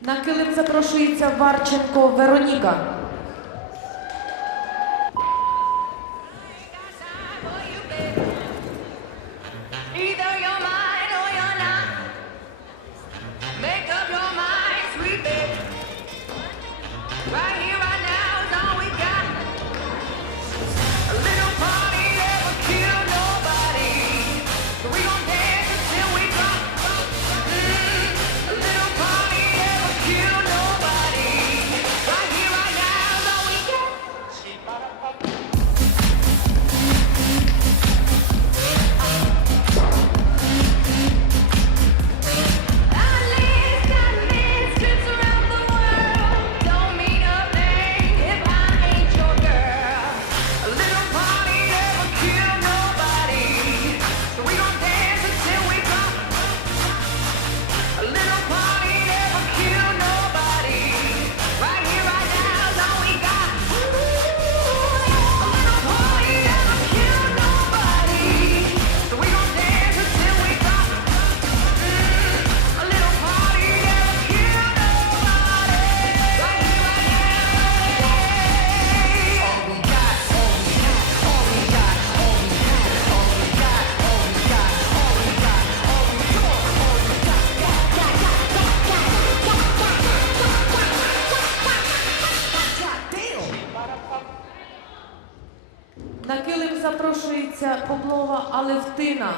На килим запрошується Варченко Вероніка. Right here. На килим запрошується поблова Алевтина.